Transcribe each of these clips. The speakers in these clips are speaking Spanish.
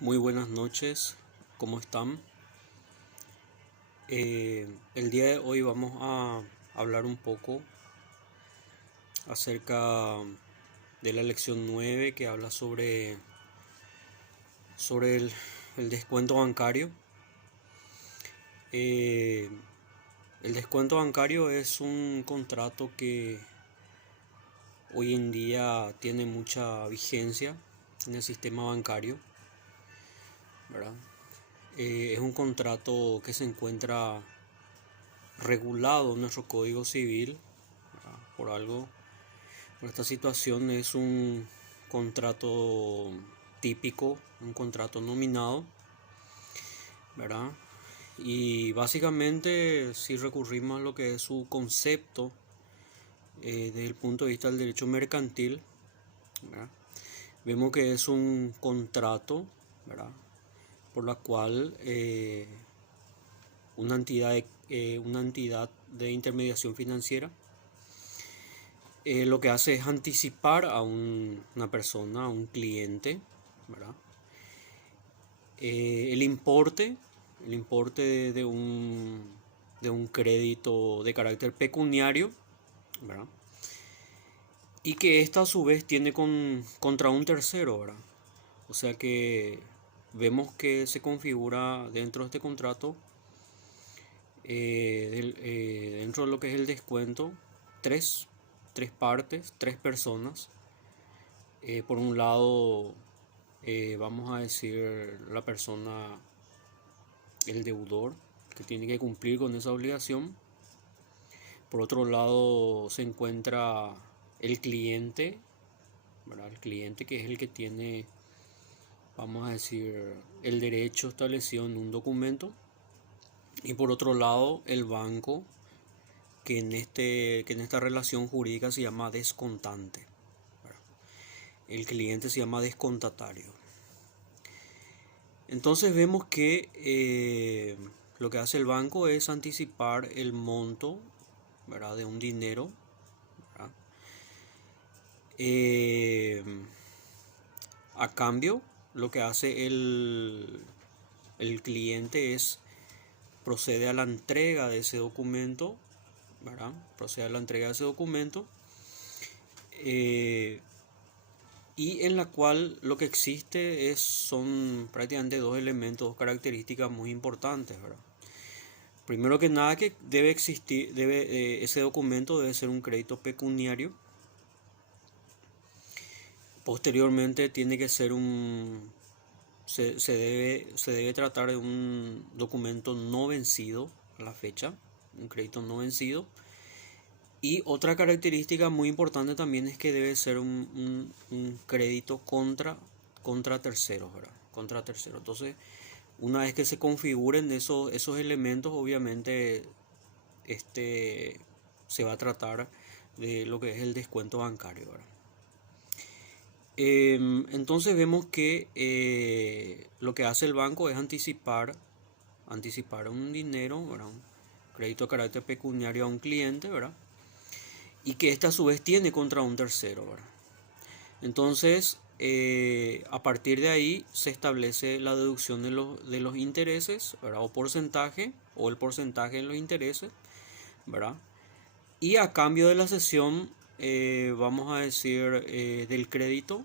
Muy buenas noches, ¿cómo están? El día de hoy vamos a hablar un poco acerca de la lección 9 que habla sobre el descuento bancario. Eh, el descuento bancario es un contrato que hoy en día tiene mucha vigencia en el sistema bancario, ¿verdad? Es un contrato que se encuentra regulado en nuestro Código Civil, ¿verdad? Por algo. Por esta situación es un contrato típico, un contrato nominado, ¿verdad? Y básicamente si recurrimos a lo que es su concepto desde el punto de vista del derecho mercantil, ¿verdad? Vemos que es un contrato, ¿verdad? Por la cual una entidad de intermediación financiera lo que hace es anticipar a una persona, a un cliente, ¿verdad? El importe, de un crédito de carácter pecuniario, ¿verdad? Y que ésta a su vez tiene contra un tercero, ¿verdad? O sea que vemos que se configura dentro de este contrato, dentro de lo que es el descuento, tres, tres partes, tres personas. Por un lado, vamos a decir la persona, el deudor, que tiene que cumplir con esa obligación. Por otro lado, se encuentra el cliente, ¿verdad? El cliente que es el que tiene, vamos a decir, el derecho establecido en un documento. Y por otro lado, el banco, que en esta relación jurídica se llama descontante, ¿verdad? El cliente se llama descontatario. Entonces vemos que lo que hace el banco es anticipar el monto, ¿verdad? De un dinero, ¿verdad? Eh, a cambio, lo que hace el cliente es procede a la entrega de ese documento, ¿verdad? Procede a la entrega de ese documento, eh, y en la cual lo que existe son prácticamente dos elementos, dos características muy importantes, ¿verdad? Primero que nada, que debe existir, ese documento debe ser un crédito pecuniario. Posteriormente tiene que ser se debe tratar de un documento no vencido a la fecha, un crédito no vencido. Y otra característica muy importante también es que debe ser un crédito contra terceros, ¿verdad? Contra terceros. Entonces, una vez que se configuren esos elementos, obviamente se va a tratar de lo que es el descuento bancario, ¿verdad? Entonces vemos que lo que hace el banco es anticipar un dinero, ¿verdad? Un crédito de carácter pecuniario a un cliente, ¿verdad? Y que éste a su vez tiene contra un tercero, ¿verdad? Entonces, a partir de ahí se establece la deducción de los intereses, ¿verdad? O porcentaje, o el porcentaje en los intereses, ¿verdad? Y a cambio de la cesión, vamos a decir, del crédito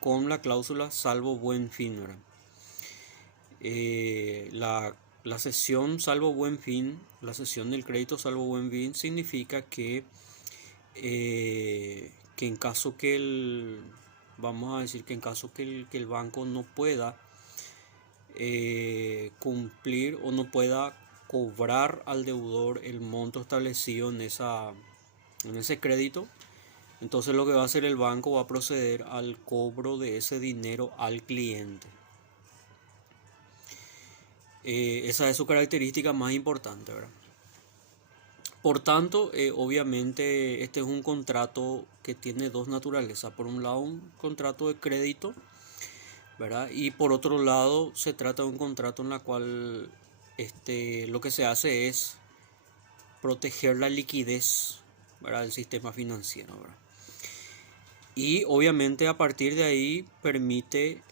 con la cláusula salvo buen fin, ¿verdad? La cesión salvo buen fin, la cesión del crédito salvo buen fin significa que en caso vamos a decir que en caso que el banco no pueda cumplir o no pueda cobrar al deudor el monto establecido en ese crédito, entonces lo que va a hacer el banco va a proceder al cobro de ese dinero al cliente. Esa es su característica más importante, ¿verdad? Por tanto, obviamente este es un contrato que tiene dos naturalezas. Por un lado, un contrato de crédito, ¿verdad? Y por otro lado, se trata de un contrato en la cual lo que se hace es proteger la liquidez, ¿verdad? Del sistema financiero, ¿verdad? Y obviamente a partir de ahí permite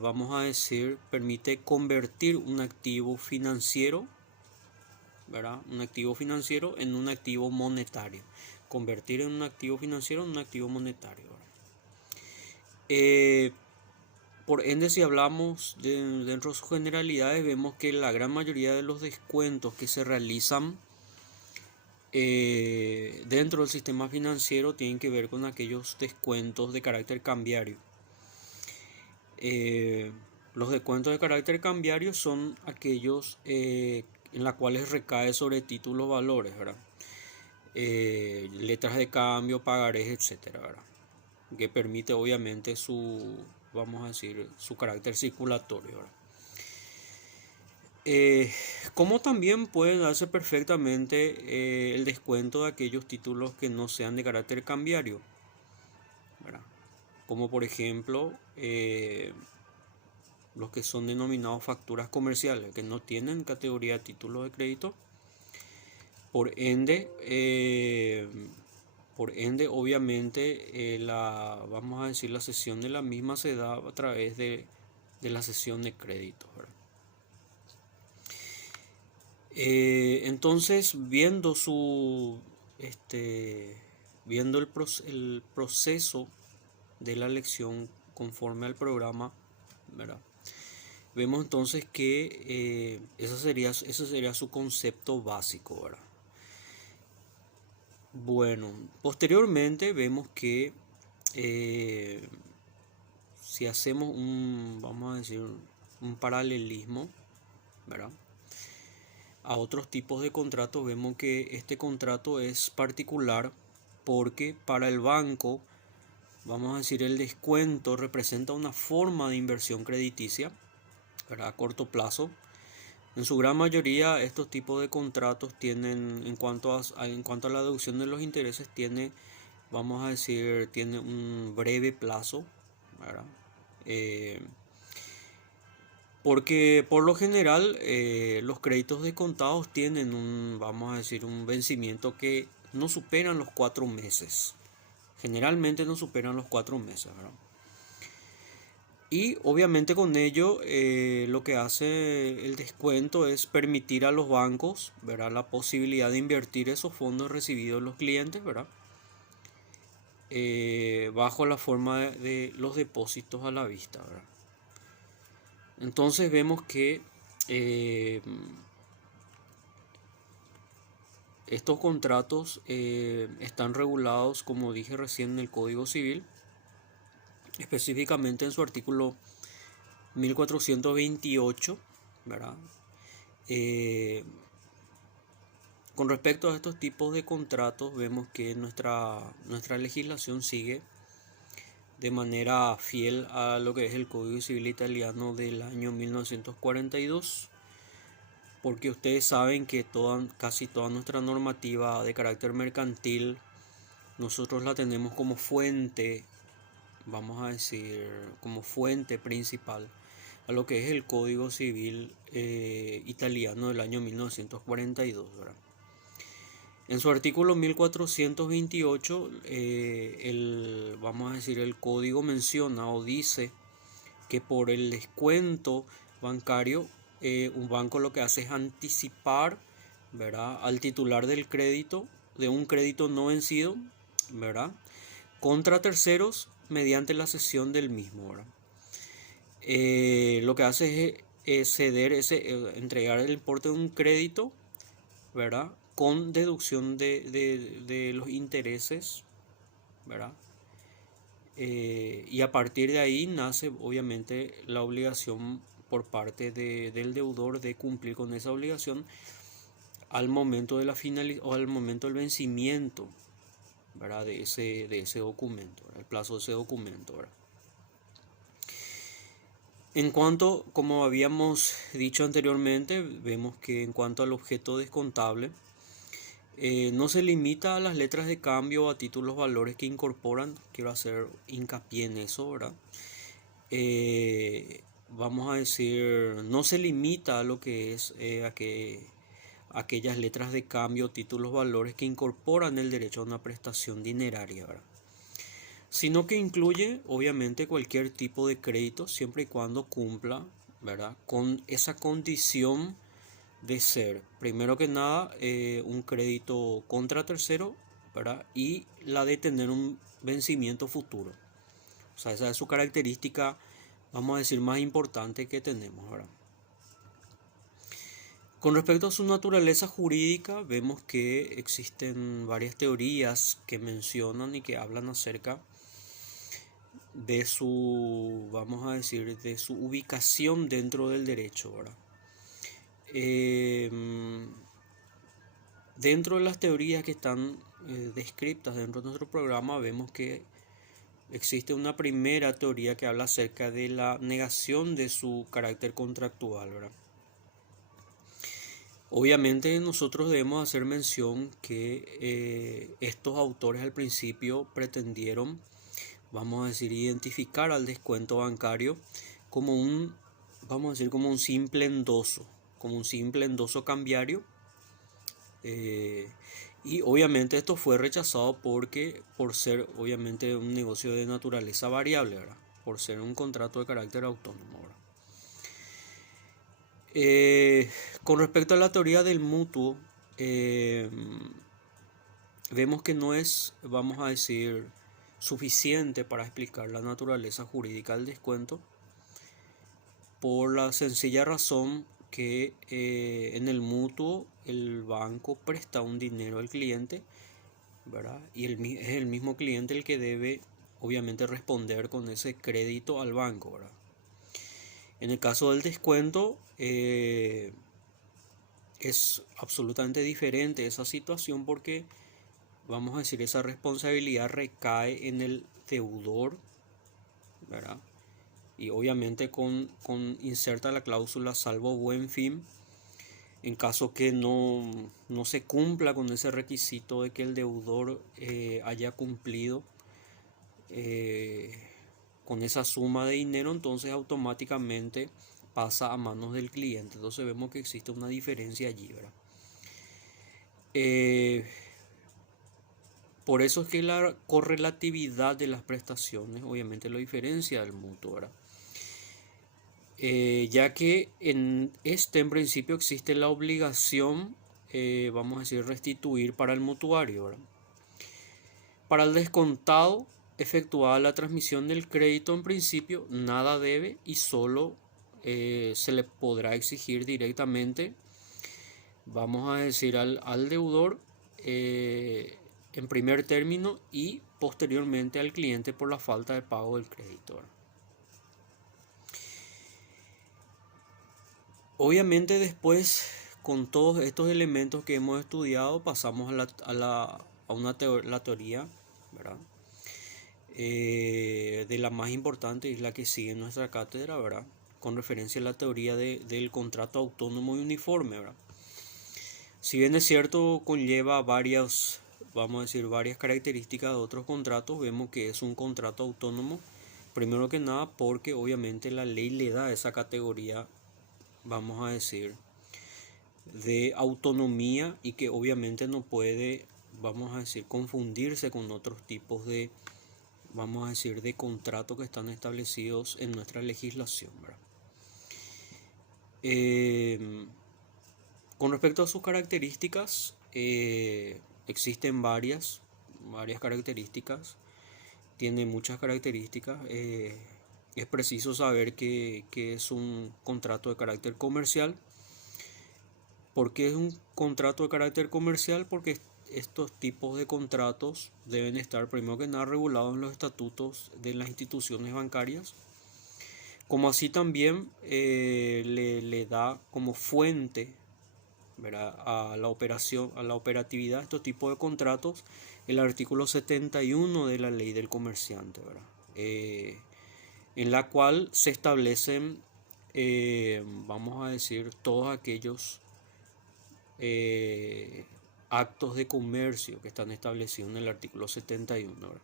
vamos a decir, permite convertir un activo financiero, ¿verdad? Un activo financiero en un activo monetario. Convertir en un activo financiero en un activo monetario, ¿verdad? Por ende, si hablamos dentro de sus generalidades, vemos que la gran mayoría de los descuentos que se realizan dentro del sistema financiero tienen que ver con aquellos descuentos de carácter cambiario. Los descuentos de carácter cambiario son aquellos en los cuales recae sobre títulos valores, ¿verdad? Letras de cambio, pagarés, etcétera, ¿verdad? Que permite obviamente vamos a decir, su carácter circulatorio, ¿verdad? Como también puede darse perfectamente el descuento de aquellos títulos que no sean de carácter cambiario, ¿verdad? Como por ejemplo los que son denominados facturas comerciales, que no tienen categoría de títulos de crédito. Por ende, obviamente, vamos a decir, la cesión de la misma se da a través de la cesión de créditos, ¿verdad? Entonces, viendo el proceso de la lección conforme al programa, ¿verdad? Vemos entonces que ese sería su concepto básico, ¿verdad? Bueno, posteriormente vemos que si hacemos vamos a decir, un paralelismo, ¿verdad?, a otros tipos de contratos, vemos que este contrato es particular porque para el banco, vamos a decir, el descuento representa una forma de inversión crediticia, ¿verdad?, a corto plazo. En su gran mayoría, estos tipos de contratos tienen, en cuanto a la deducción de los intereses, vamos a decir, tiene un breve plazo, ¿verdad? Porque por lo general los créditos descontados tienen vamos a decir, un vencimiento que no superan los 4 meses. Generalmente no superan los 4 meses, ¿verdad? Y obviamente con ello lo que hace el descuento es permitir a los bancos, ¿verdad?, la posibilidad de invertir esos fondos recibidos de los clientes, ¿verdad?, bajo la forma de los depósitos a la vista, ¿verdad? Entonces vemos que estos contratos están regulados, como dije recién, en el Código Civil, específicamente en su artículo 1428, ¿verdad? Con respecto a estos tipos de contratos, vemos que nuestra legislación sigue de manera fiel a lo que es el Código Civil italiano del año 1942, porque ustedes saben que casi toda nuestra normativa de carácter mercantil, nosotros la tenemos como fuente, vamos a decir, como fuente principal a lo que es el Código Civil italiano del año 1942, ¿verdad? En su artículo 1428, vamos a decir, el código menciona o dice que por el descuento bancario, un banco lo que hace es anticipar, ¿verdad?, al titular del crédito, de un crédito no vencido, ¿verdad?, contra terceros mediante la cesión del mismo, ¿verdad? Lo que hace es ceder entregar el importe de un crédito, ¿verdad?, con deducción de los intereses, ¿verdad? Y a partir de ahí nace obviamente la obligación por parte del deudor de cumplir con esa obligación al momento de o al momento del vencimiento, ¿verdad?, de ese documento, ¿verdad?, el plazo de ese documento, ¿verdad? En cuanto, como habíamos dicho anteriormente, vemos que en cuanto al objeto descontable, no se limita a las letras de cambio o a títulos valores que incorporan. Quiero hacer hincapié en eso, ¿verdad? Vamos a decir, no se limita a lo que es aquellas letras de cambio o títulos valores que incorporan el derecho a una prestación dineraria, ¿verdad?, sino que incluye obviamente cualquier tipo de crédito siempre y cuando cumpla, ¿verdad?, con esa condición de ser, primero que nada, un crédito contra tercero, ¿verdad?, y la de tener un vencimiento futuro. O sea, esa es su característica, vamos a decir, más importante que tenemos, ¿verdad? Con respecto a su naturaleza jurídica, vemos que existen varias teorías que mencionan y que hablan acerca de su, vamos a decir, de su ubicación dentro del derecho, ¿verdad? Dentro de las teorías que están descritas dentro de nuestro programa, vemos que existe una primera teoría que habla acerca de la negación de su carácter contractual, ¿verdad? Obviamente nosotros debemos hacer mención que estos autores al principio pretendieron, vamos a decir, identificar al descuento bancario como un, vamos a decir, como un simple endoso cambiario. Y obviamente esto fue rechazado porque, por ser obviamente un negocio de naturaleza variable, ¿verdad?, por ser un contrato de carácter autónomo, ¿verdad? Con respecto a la teoría del mutuo, eh, vemos que no es, vamos a decir, suficiente para explicar la naturaleza jurídica del descuento, por la sencilla razón que en el mutuo el banco presta un dinero al cliente, ¿verdad?, y es el mismo cliente el que debe obviamente responder con ese crédito al banco, ¿verdad? En el caso del descuento, es absolutamente diferente esa situación porque, vamos a decir, esa responsabilidad recae en el deudor, ¿verdad? Y obviamente con inserta la cláusula salvo buen fin, en caso que no se cumpla con ese requisito de que el deudor haya cumplido con esa suma de dinero, entonces automáticamente pasa a manos del cliente. Entonces vemos que existe una diferencia allí, ¿verdad? Por eso es que la correlatividad de las prestaciones obviamente lo diferencia del mutuo, ¿verdad? Ya que en principio existe la obligación, vamos a decir, restituir para el mutuario, ¿verdad? Para el descontado, efectuada la transmisión del crédito, en principio nada debe y solo se le podrá exigir directamente, vamos a decir, al deudor en primer término y posteriormente al cliente por la falta de pago del crédito, ¿verdad? Obviamente después, con todos estos elementos que hemos estudiado, pasamos la teoría, ¿verdad? De la más importante, es la que sigue en nuestra cátedra, ¿verdad?, con referencia a la teoría del contrato autónomo y uniforme, ¿verdad? Si bien es cierto, conlleva varias, vamos a decir, varias características de otros contratos, vemos que es un contrato autónomo, primero que nada porque obviamente la ley le da esa categoría, vamos a decir, de autonomía, y que obviamente no puede, vamos a decir, confundirse con otros tipos de, vamos a decir, de contratos que están establecidos en nuestra legislación, ¿verdad? Con respecto a sus características, existen varias características, tiene muchas características. Es preciso saber que es un contrato de carácter comercial. ¿Por qué es un contrato de carácter comercial? Porque estos tipos de contratos deben estar primero que nada regulados en los estatutos de las instituciones bancarias, como así también le da como fuente, ¿verdad?, a la operación, a la operatividad de estos tipos de contratos, el artículo 71 de la ley del comerciante, ¿verdad? En la cual se establecen, vamos a decir, todos aquellos actos de comercio que están establecidos en el artículo 71, ¿verdad?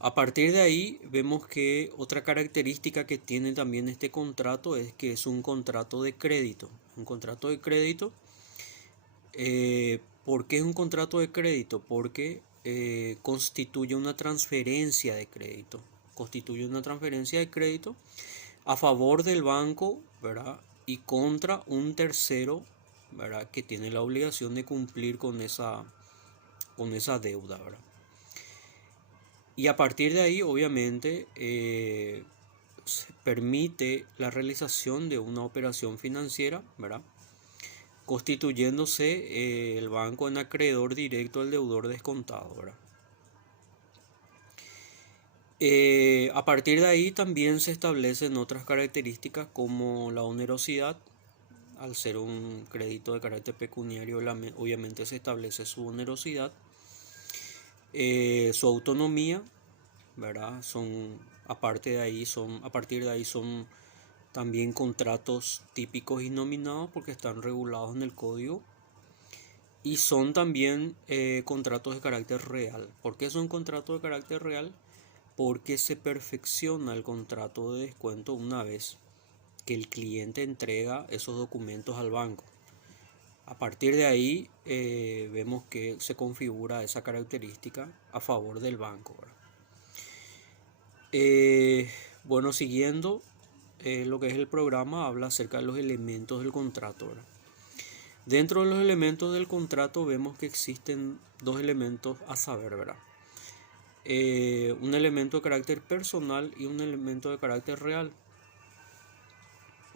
A partir de ahí vemos que otra característica que tiene también este contrato es que es un contrato de crédito. Un contrato de crédito, ¿por qué es un contrato de crédito? Porque constituye una transferencia de crédito. Constituye una transferencia de crédito a favor del banco, ¿verdad? Y contra un tercero, ¿verdad? Que tiene la obligación de cumplir con esa deuda, ¿verdad? Y a partir de ahí, obviamente, se permite la realización de una operación financiera, ¿verdad? Constituyéndose el banco en acreedor directo al deudor descontado, ¿verdad? A partir de ahí también se establecen otras características como la onerosidad. Al ser un crédito de carácter pecuniario, obviamente se establece su onerosidad, su autonomía, ¿verdad? A partir de ahí son también contratos típicos y nominados porque están regulados en el código. Y son también contratos de carácter real. ¿Por qué son contratos de carácter real? Porque se perfecciona el contrato de descuento una vez que el cliente entrega esos documentos al banco. A partir de ahí vemos que se configura esa característica a favor del banco, ¿verdad? Bueno, siguiendo lo que es el programa, habla acerca de los elementos del contrato, ¿verdad? Dentro de los elementos del contrato vemos que existen dos elementos a saber, ¿verdad? Un elemento de carácter personal y un elemento de carácter real.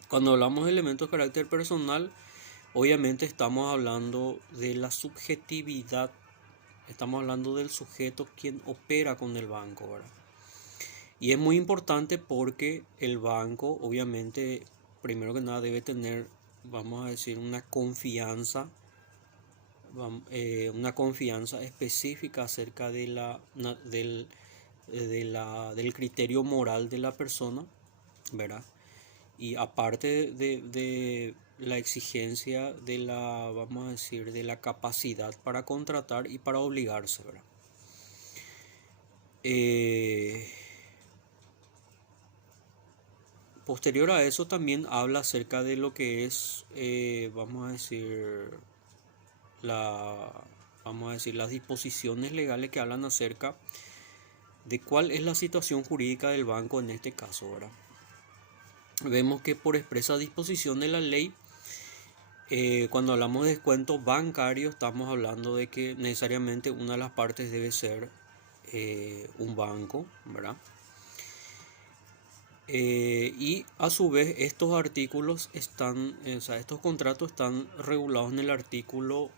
Cuando hablamos de elementos de carácter personal, obviamente estamos hablando de la subjetividad, estamos hablando del sujeto quien opera con el banco, ¿verdad? Y es muy importante porque el banco, obviamente, primero que nada debe tener, vamos a decir, una confianza específica acerca del criterio moral de la persona, ¿verdad? Y aparte de la exigencia vamos a decir, de la capacidad para contratar y para obligarse, ¿verdad? Posterior a eso también habla acerca de lo que es, vamos a decir, las disposiciones legales que hablan acerca de cuál es la situación jurídica del banco en este caso, ¿verdad? Vemos que por expresa disposición de la ley, cuando hablamos de descuento bancario, estamos hablando de que necesariamente una de las partes debe ser un banco, ¿verdad? Y a su vez estos artículos estos contratos están regulados en el artículo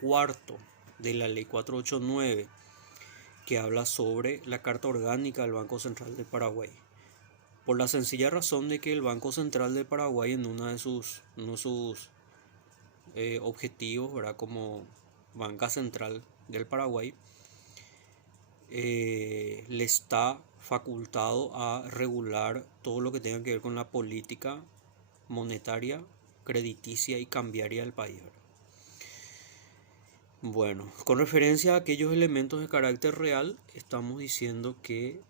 cuarto de la ley 489, que habla sobre la Carta Orgánica del Banco Central del Paraguay. Por la sencilla razón de que el Banco Central del Paraguay, en uno de sus objetivos, ¿verdad?, como Banca Central del Paraguay, le está facultado a regular todo lo que tenga que ver con la política monetaria, crediticia y cambiaria del país, ¿verdad? Bueno, con referencia a aquellos elementos de carácter real, estamos diciendo que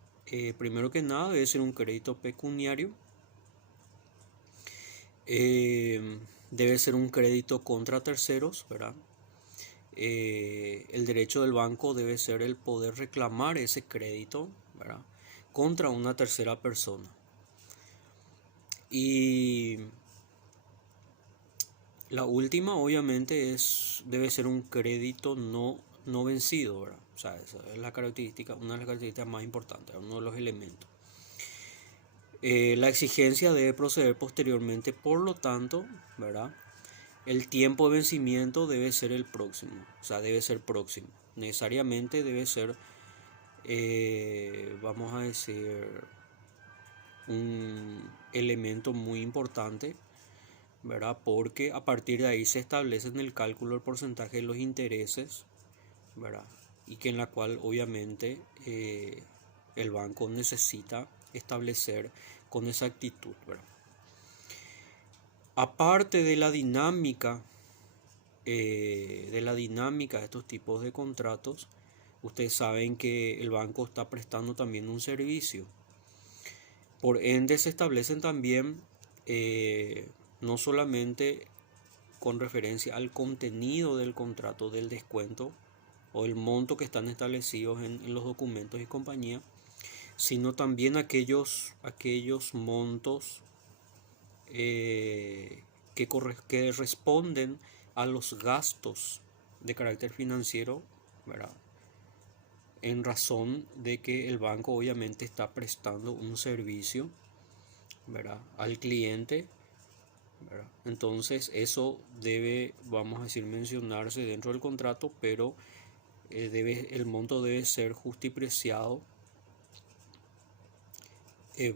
primero que nada debe ser un crédito pecuniario, debe ser un crédito contra terceros, ¿verdad? El derecho del banco debe ser el poder reclamar ese crédito, ¿verdad?, contra una tercera persona. Y la última, obviamente, debe ser un crédito no vencido, ¿verdad? O sea, esa es una de las características más importantes, uno de los elementos. La exigencia debe proceder posteriormente, por lo tanto, ¿verdad?, el tiempo de vencimiento debe ser el próximo, o sea, debe ser próximo. Necesariamente debe ser, vamos a decir, un elemento muy importante, ¿verdad? Porque a partir de ahí se establece en el cálculo el porcentaje de los intereses, ¿verdad? Y que en la cual obviamente el banco necesita establecer con exactitud, ¿verdad? Aparte de la dinámica de estos tipos de contratos, ustedes saben que el banco está prestando también un servicio. Por ende se establecen también no solamente con referencia al contenido del contrato del descuento o el monto que están establecidos en los documentos y compañía, sino también aquellos montos que responden a los gastos de carácter financiero, ¿verdad? En razón de que el banco obviamente está prestando un servicio, ¿verdad?, al cliente, ¿verdad? Entonces eso debe, vamos a decir, mencionarse dentro del contrato, pero el monto debe ser justipreciado,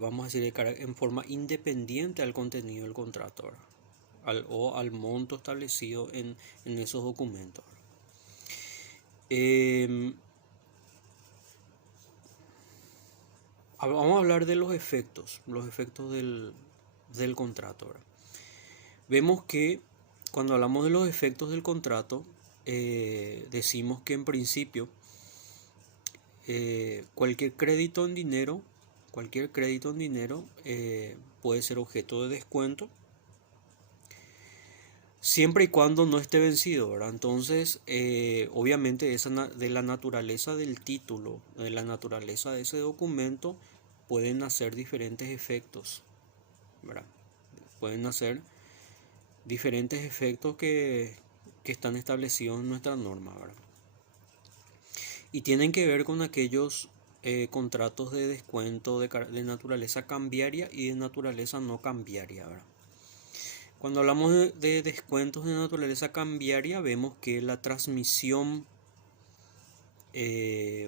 vamos a decir, en forma independiente al contenido del contrato, ¿verdad? O al monto establecido en esos documentos. Vamos a hablar de los efectos del contrato, ¿verdad? Vemos que cuando hablamos de los efectos del contrato, decimos que en principio cualquier crédito en dinero puede ser objeto de descuento siempre y cuando no esté vencido, ¿verdad? Entonces, obviamente de la naturaleza del título, de la naturaleza de ese documento, pueden nacer diferentes efectos, ¿verdad? Pueden nacer diferentes efectos que están establecidos en nuestra norma, ¿verdad? Y tienen que ver con aquellos contratos de descuento de naturaleza cambiaria y de naturaleza no cambiaria, ¿verdad? Cuando hablamos de descuentos de naturaleza cambiaria, vemos que la transmisión,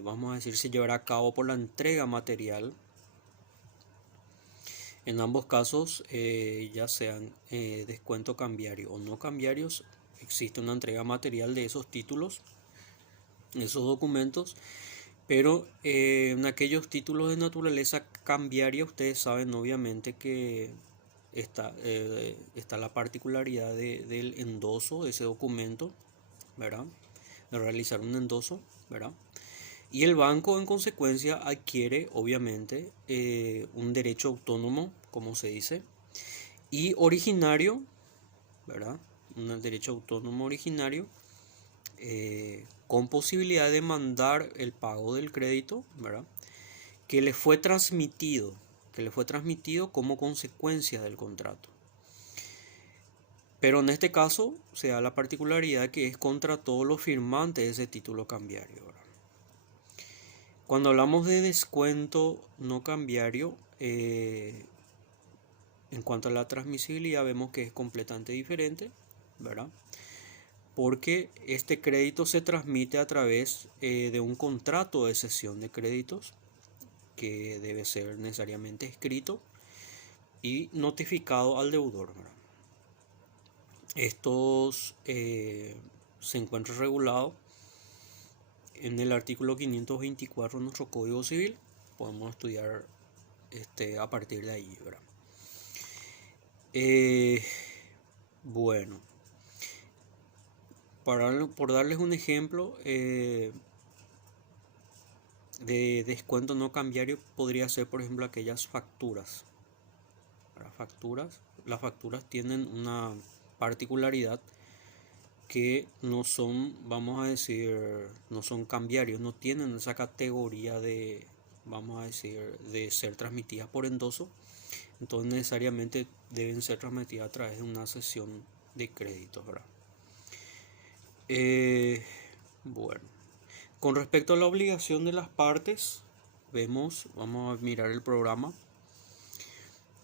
vamos a decir, se llevará a cabo por la entrega material. En ambos casos, ya sean descuento cambiario o no cambiarios, existe una entrega material de esos títulos, esos documentos. Pero en aquellos títulos de naturaleza cambiaria, ustedes saben obviamente que está la particularidad del endoso de ese documento, ¿verdad? De realizar un endoso, ¿verdad? Y el banco en consecuencia adquiere obviamente un derecho autónomo, como se dice, y originario, ¿verdad? Un derecho autónomo originario con posibilidad de demandar el pago del crédito, ¿verdad?, que le fue transmitido como consecuencia del contrato. Pero en este caso se da la particularidad que es contra todos los firmantes de ese título cambiario, ¿verdad? Cuando hablamos de descuento no cambiario, en cuanto a la transmisibilidad vemos que es completamente diferente, ¿verdad?, porque este crédito se transmite a través de un contrato de cesión de créditos que debe ser necesariamente escrito y notificado al deudor, ¿verdad? Estos se encuentran regulados en el artículo 524 de nuestro Código Civil. Podemos estudiar a partir de ahí, ¿verdad? Bueno, por darles un ejemplo de descuento no cambiario, podría ser por ejemplo aquellas facturas. Las facturas tienen una particularidad que no son, vamos a decir, no son cambiarios, no tienen esa categoría de, vamos a decir, de ser transmitidas por endoso. Entonces necesariamente deben ser transmitidas a través de una cesión de créditos, ¿verdad? Bueno, con respecto a la obligación de las partes, vamos a mirar el programa.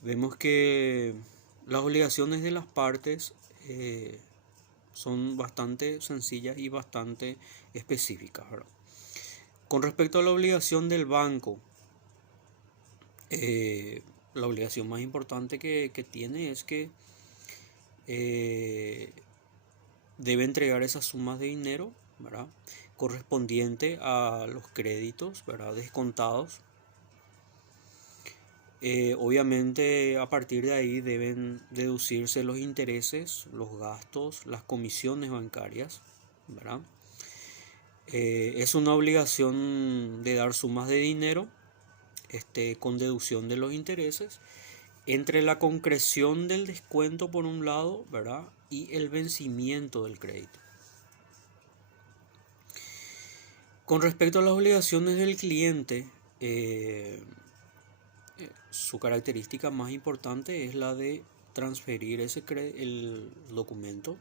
Vemos que las obligaciones de las partes son bastante sencillas y bastante específicas, ¿verdad? Con respecto a la obligación del banco, la obligación más importante que tiene es que debe entregar esas sumas de dinero, ¿verdad?, correspondiente a los créditos, ¿verdad?, descontados. Obviamente a partir de ahí deben deducirse los intereses, los gastos, las comisiones bancarias, ¿verdad? Es una obligación de dar sumas de dinero con deducción de los intereses entre la concreción del descuento por un lado, ¿verdad?, y el vencimiento del crédito. Con respecto a las obligaciones del cliente, su característica más importante es la de transferir el documento,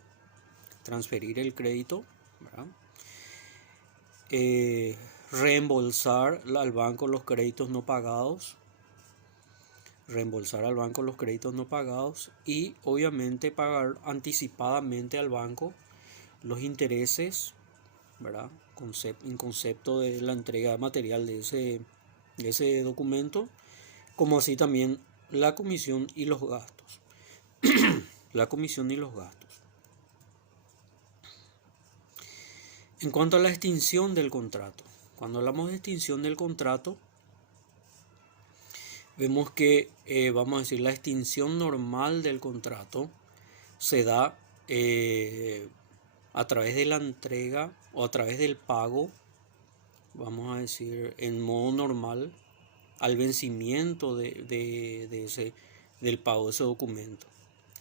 transferir el crédito, ¿verdad? Reembolsar al banco los créditos no pagados, y obviamente pagar anticipadamente al banco los intereses, ¿verdad? En concepto de la entrega material de ese documento, como así también la comisión y los gastos. La comisión y los gastos. En cuanto a la extinción del contrato, cuando hablamos de extinción del contrato, vemos que, vamos a decir, la extinción normal del contrato se da a través de la entrega o a través del pago, vamos a decir, en modo normal, al vencimiento del pago de ese documento.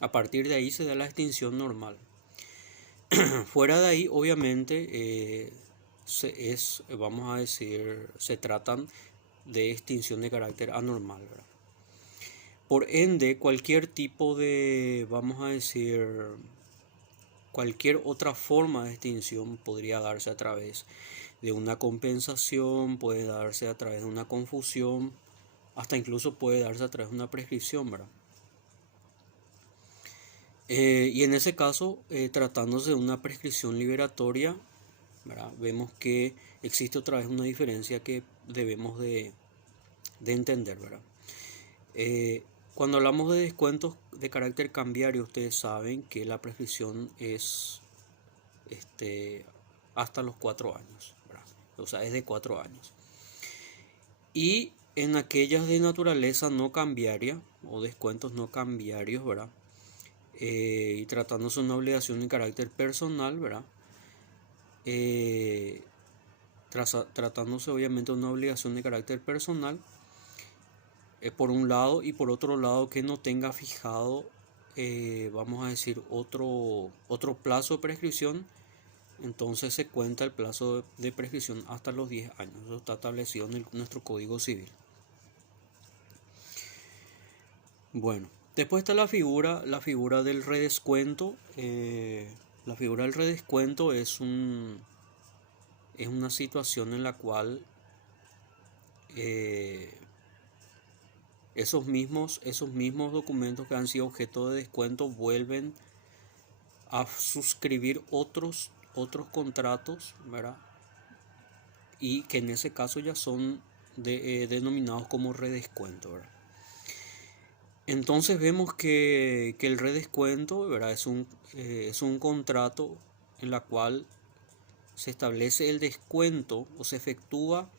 A partir de ahí se da la extinción normal. Fuera de ahí, obviamente, vamos a decir, se tratan de extinción de carácter anormal, ¿verdad? Por ende, cualquier tipo de, vamos a decir, cualquier otra forma de extinción podría darse a través de una compensación, puede darse a través de una confusión, hasta incluso puede darse a través de una prescripción, ¿verdad? Y en ese caso, tratándose de una prescripción liberatoria, ¿verdad? Vemos que existe otra vez una diferencia que debemos de entender, ¿verdad? Cuando hablamos de descuentos de carácter cambiario, ustedes saben que la prescripción es hasta los 4 años, ¿verdad? O sea, es de 4 años. Y en aquellas de naturaleza no cambiaria o descuentos no cambiarios, ¿verdad? Y tratándose de una obligación de carácter personal, ¿verdad? Tratándose obviamente de una obligación de carácter personal, por un lado, y por otro lado que no tenga fijado, vamos a decir, otro plazo de prescripción, entonces se cuenta el plazo de prescripción hasta los 10 años. Eso está establecido en nuestro Código Civil. Bueno, después está la figura del redescuento. La figura del redescuento es una situación en la cual esos mismos documentos que han sido objeto de descuento vuelven a suscribir otros contratos, ¿verdad? Y que en ese caso ya son denominados como redescuento, ¿verdad? Entonces vemos que el redescuento, ¿verdad? Es un contrato en la cual se establece el descuento o se efectúa,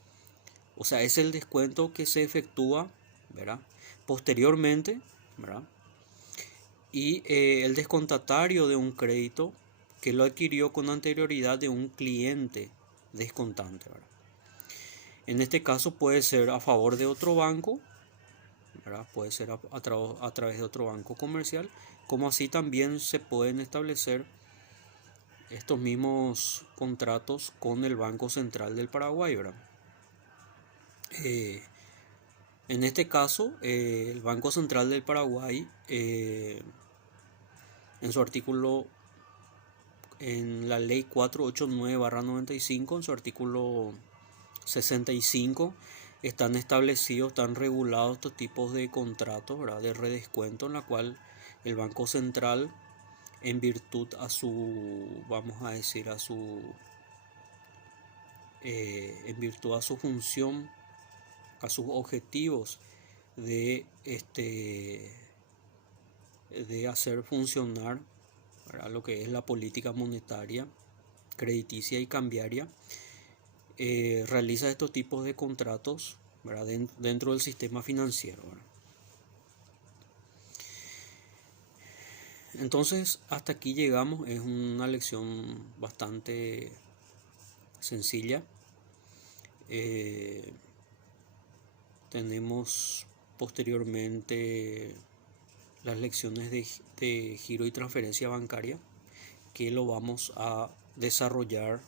o sea, es el descuento que se efectúa, ¿verdad? Posteriormente, ¿verdad? Y el descontatario de un crédito que lo adquirió con anterioridad de un cliente descontante, ¿verdad? En este caso puede ser a favor de otro banco, ¿verdad? Puede ser a través de otro banco comercial, como así también se pueden establecer estos mismos contratos con el Banco Central del Paraguay, ¿verdad? En este caso, el Banco Central del Paraguay, en su artículo, en la ley 489/95, en su artículo 65, están regulados estos tipos de contratos, ¿verdad? De redescuento, en la cual el Banco Central, en virtud a su, vamos a decir, en virtud a su función, a sus objetivos de hacer funcionar, ¿verdad? Lo que es la política monetaria, crediticia y cambiaria, realiza estos tipos de contratos, ¿verdad? Dentro del sistema financiero, ¿verdad? Entonces, hasta aquí llegamos. Es una lección bastante sencilla. Tenemos posteriormente las lecciones de giro y transferencia bancaria, que lo vamos a desarrollar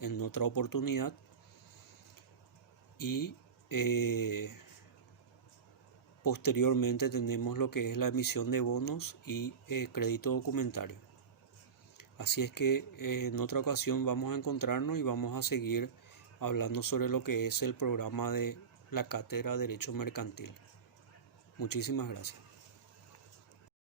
en otra oportunidad. Y posteriormente tenemos lo que es la emisión de bonos y crédito documentario. Así es que en otra ocasión vamos a encontrarnos y vamos a seguir hablando sobre lo que es el programa de la cátedra de Derecho Mercantil. Muchísimas gracias.